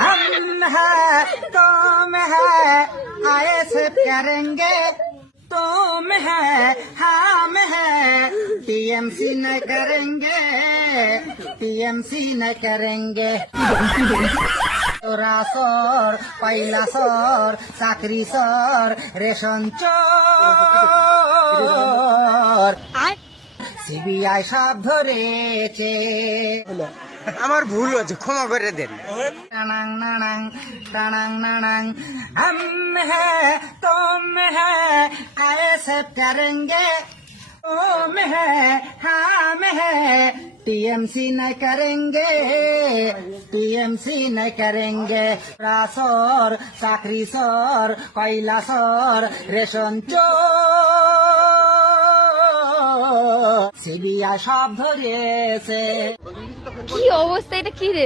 हम है तुम है आए से करेंगे तुम है हम है टीएमसी न करेंगे टीएमसी न करेंगे তোরা সর পাইলা সর চাকরি সর রেশন চোর সিবিআই সব ধরেছে আমার ভুল হচ্ছে ক্ষমা করে দেন টানাং নানাং টানাং নানাং हम है तुम है ऐसे करेंगे तुम है हम है टीएमसी न करेंगे टीएमसी न करेंगे रासोर चाकरी सोर कोयला सोर रेशन चोर सीबीआई সব ধরেছে কি অবস্থা, এটা কি রে?